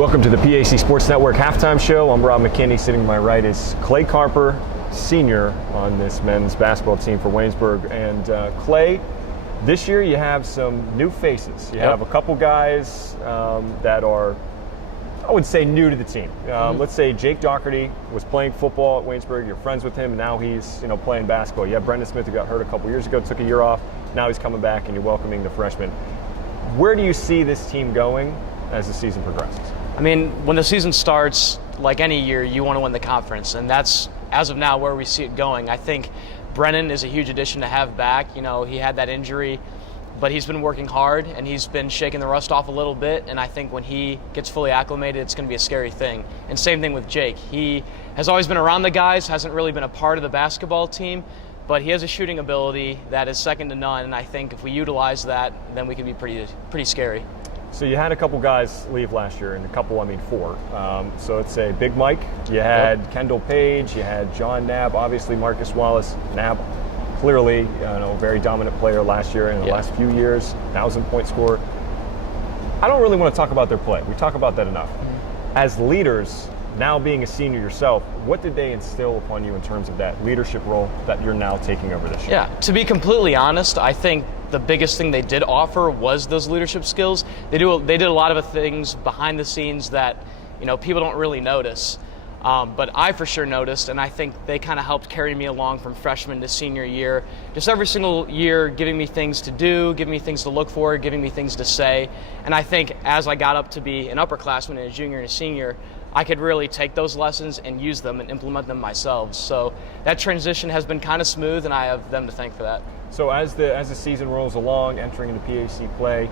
Welcome to the PAC Sports Network Halftime Show. I'm Rob McKinney. Sitting to my right is Clay Carper, senior on this men's basketball team for Waynesburg. And Clay, this year you have some new faces. You have a couple guys that are, I would say, new to the team. Let's say Jake Doherty was playing football at Waynesburg. You're friends with him. Now he's playing basketball. You have Brendan Smith, who got hurt a couple years ago, took a year off. Now he's coming back, and you're welcoming the freshmen. Where do you see this team going as the season progresses? I mean, when the season starts, like any year, you want to win the conference, and that's, as of now, where we see it going. I think Brennan is a huge addition to have back. He had that injury, but he's been working hard, and he's been shaking the rust off a little bit, and I think when he gets fully acclimated, it's going to be a scary thing. And same thing with Jake. He has always been around the guys, hasn't really been a part of the basketball team, but he has a shooting ability that is second to none, and I think if we utilize that, then we can be pretty scary. So you had a couple guys leave last year, and four. So let's say Big Mike, you had Kendall Page, you had John Knapp, obviously Marcus Wallace. Knapp, clearly, very dominant player last year and in the last few years, 1,000-point scorer. I don't really want to talk about their play. We talk about that enough. As leaders, now being a senior yourself, what did they instill upon you in terms of that leadership role that you're now taking over this year? Yeah, to be completely honest, I think the biggest thing they did offer was those leadership skills. They did a lot of things behind the scenes that people don't really notice, but I for sure noticed, and I think they kind of helped carry me along from freshman to senior year. Just every single year, giving me things to do, giving me things to look for, giving me things to say. And I think as I got up to be an upperclassman and a junior and a senior, I could really take those lessons and use them and implement them myself. So that transition has been kind of smooth, and I have them to thank for that. So as the season rolls along, entering into PAC play,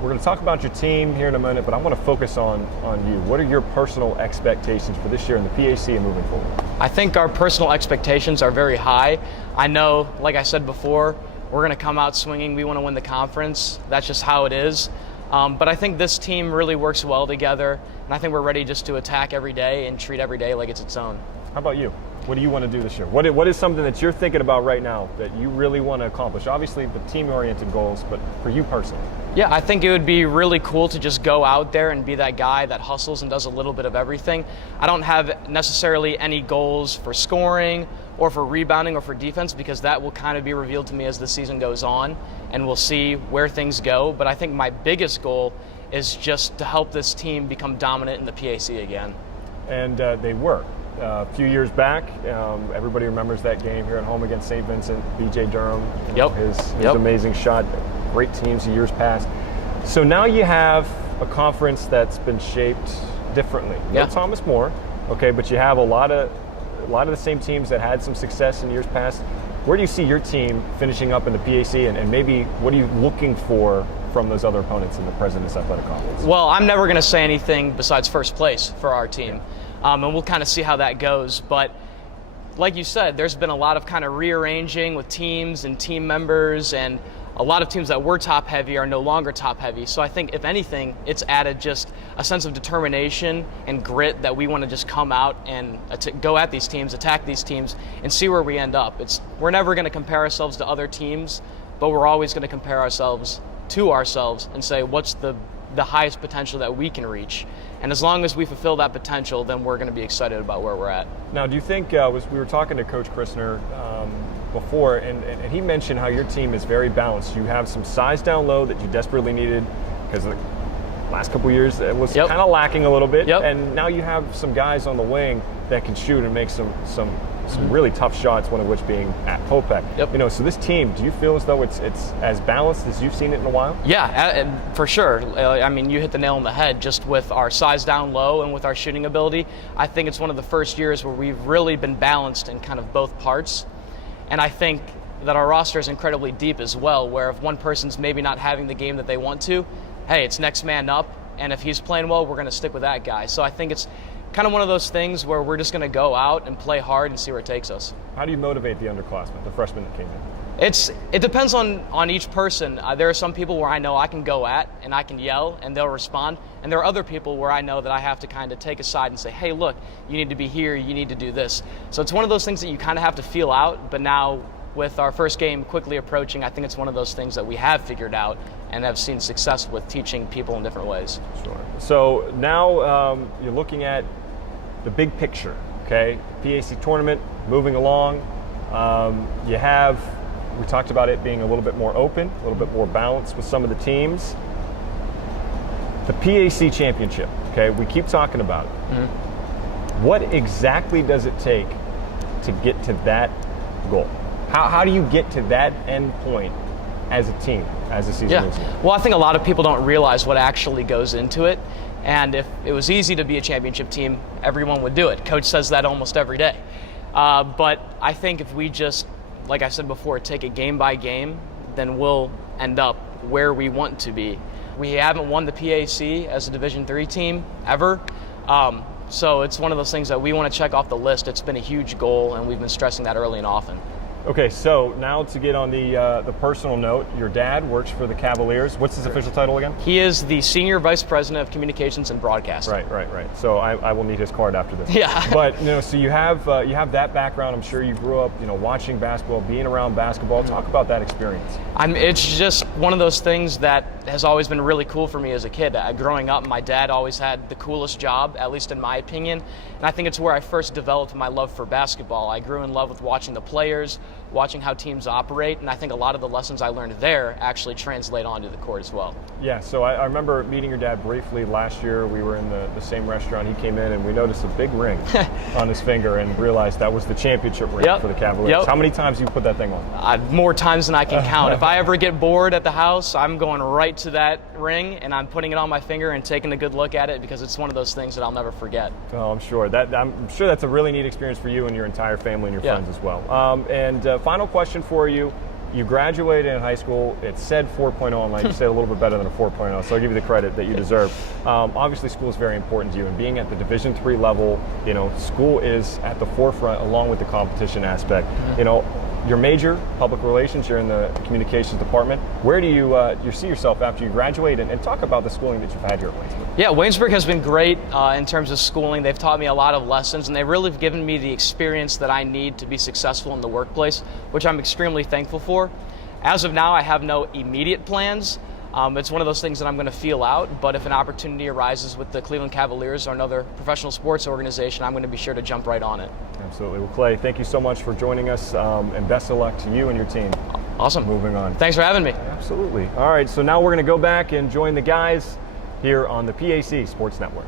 we're going to talk about your team here in a minute, but I want to focus on you. What are your personal expectations for this year in the PAC and moving forward? I think our personal expectations are very high. I know, like I said before, we're going to come out swinging. We want to win the conference. That's just how it is. But I think this team really works well together, and I think we're ready just to attack every day and treat every day like it's its own. How about you? What do you want to do this year? What is something that you're thinking about right now that you really want to accomplish? Obviously, the team-oriented goals, but for you personally? Yeah, I think it would be really cool to just go out there and be that guy that hustles and does a little bit of everything. I don't have necessarily any goals for scoring or for rebounding or for defense, because that will kind of be revealed to me as the season goes on, and we'll see where things go. But I think my biggest goal is just to help this team become dominant in the PAC again. And they were. A few years back, everybody remembers that game here at home against St. Vincent, B.J. Durham, his amazing shot, great teams in years past. So now you have a conference that's been shaped differently. No Thomas More, but you have a lot of the same teams that had some success in years past. Where do you see your team finishing up in the PAC, and maybe what are you looking for from those other opponents in the President's Athletic Conference? Well, I'm never going to say anything besides first place for our team. And we'll kind of see how that goes. But like you said, there's been a lot of kind of rearranging with teams and team members, and a lot of teams that were top heavy are no longer top heavy. So I think if anything, it's added just a sense of determination and grit that we want to just come out and go at these teams, attack these teams, and see where we end up. We're never going to compare ourselves to other teams, but we're always going to compare ourselves to ourselves and say what's the highest potential that we can reach. And as long as we fulfill that potential, then we're going to be excited about where we're at. Now, do you think, we were talking to Coach Christner before, and he mentioned how your team is very balanced. You have some size down low that you desperately needed because the last couple of years it was kind of lacking a little bit. And now you have some guys on the wing that can shoot and make some really tough shots, one of which being at Popek. So this team, do you feel as though it's as balanced as you've seen it in a while? Yeah, for sure. I mean, you hit the nail on the head just with our size down low and with our shooting ability. I think it's one of the first years where we've really been balanced in kind of both parts. And I think that our roster is incredibly deep as well, where if one person's maybe not having the game that they want to, hey, it's next man up. And if he's playing well, we're going to stick with that guy. So I think it's kind of one of those things where we're just going to go out and play hard and see where it takes us. How do you motivate the underclassmen, the freshmen that came in? It depends on each person. There are some people where I know I can go at and I can yell and they'll respond. And there are other people where I know that I have to kind of take aside and say, hey, look, you need to be here, you need to do this. So it's one of those things that you kind of have to feel out, but now with our first game quickly approaching, I think it's one of those things that we have figured out and have seen success with teaching people in different ways. Sure. So now you're looking at the big picture, okay? PAC tournament moving along. We talked about it being a little bit more open, a little bit more balanced with some of the teams. The PAC championship, okay? We keep talking about it. Mm-hmm. What exactly does it take to get to that goal? How do you get to that end point as a team, as the season moves on? Well, I think a lot of people don't realize what actually goes into it. And if it was easy to be a championship team, everyone would do it. Coach says that almost every day. But I think if we just, like I said before, take it game by game, then we'll end up where we want to be. We haven't won the PAC as a Division III team ever. So it's one of those things that we want to check off the list. It's been a huge goal, and we've been stressing that early and often. Okay, so now to get on the personal note, your dad works for the Cavaliers. What's his official title again? He is the Senior Vice President of Communications and Broadcasting. Right. So I will need his card after this. Yeah. But so you have that background. I'm sure you grew up, watching basketball, being around basketball. Talk about that experience. It's just one of those things that has always been really cool for me as a kid. Growing up, my dad always had the coolest job, at least in my opinion. And I think it's where I first developed my love for basketball. I grew in love with watching the players, watching how teams operate, and I think a lot of the lessons I learned there actually translate onto the court as well. Yeah, so I remember meeting your dad briefly last year. We were in the same restaurant. He came in and we noticed a big ring on his finger and realized that was the championship ring for the Cavaliers. Yep. How many times have you put that thing on? More times than I can count. If I ever get bored at the house, I'm going right to that ring and I'm putting it on my finger and taking a good look at it because it's one of those things that I'll never forget. Oh, I'm sure that's a really neat experience for you and your entire family and your friends as well. Final question for you. You graduated in high school. It said 4.0 online. You said a little bit better than a 4.0, so I'll give you the credit that you deserve. Obviously, school is very important to you, and being at the Division III level, school is at the forefront along with the competition aspect. Mm-hmm. Your major, public relations, you're in the communications department. Where do you see yourself after you graduate? And talk about the schooling that you've had here at Waynesburg. Yeah, Waynesburg has been great in terms of schooling. They've taught me a lot of lessons, and they've really given me the experience that I need to be successful in the workplace, which I'm extremely thankful for. As of now, I have no immediate plans. It's one of those things that I'm going to feel out, but if an opportunity arises with the Cleveland Cavaliers or another professional sports organization, I'm going to be sure to jump right on it. Absolutely. Well, Clay, thank you so much for joining us, and best of luck to you and your team. Awesome. Moving on. Thanks for having me. Absolutely. All right, so now we're going to go back and join the guys here on the PAC Sports Network.